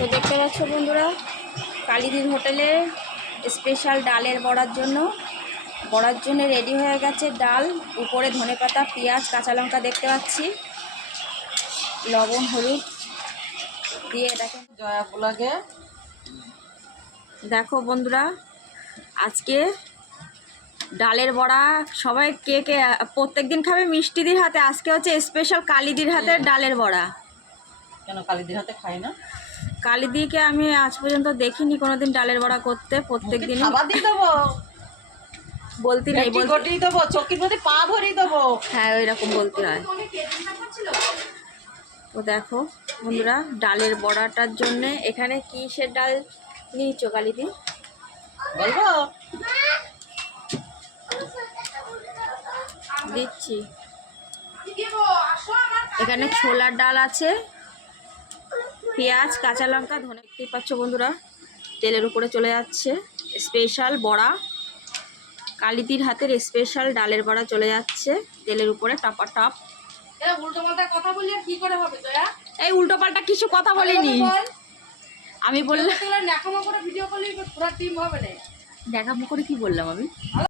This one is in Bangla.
তো দেখতে পাচ্ছ বন্ধুরা, কালীদির হোটেলে স্পেশাল ডালের বড়ার জন্য রেডি হয়ে গেছে ডাল। উপরে ধনেপাতা, পেঁয়াজ, কাঁচা লঙ্কা দেখতে পাচ্ছি, লবণ হলুদ দিয়ে এটাকে জয়াপুলাকে দেখো বন্ধুরা, আজকে ডালের বড়া সবাই কে কে প্রত্যেক দিন খাবে মিষ্টিদির হাতে, আজকে হচ্ছে স্পেশাল কালীদির হাতের ডালের বড়া। কেন কালীদির হাতে খাই না? কালীদিকে আমি আজ পর্যন্ত দেখিনি কোনোদিন ডালের বড়া করতে। প্রত্যেক দিন খাবার দিয়ে দেবো, বলতে নেই, গটিয়ে দেবো, চকির মধ্যে পা ভরিয়ে দেবো। হ্যাঁ ওই রকম বলতে হয়। তো দেখো বন্ধুরা, ডালের বড়াটার জন্য এখানে কিসের ডাল নিয়েছো কালীদি বলবো? দিচ্ছি। এখানে ছোলার ডাল আছে, পেঁয়াজ, কাঁচা লঙ্কা, ধনে। দেখতেই পাচ্ছ বন্ধুরা, তেলের উপরে চলে যাচ্ছে স্পেশাল বড়া। কালীদির হাতের স্পেশাল ডালের বড়া চলে যাচ্ছে তেলের উপরে টাপা টাপ। এই উল্টো পাল্টা কিছু কথা বলিনি আমি, বললাম দেখামো করে কি বললাম আমি?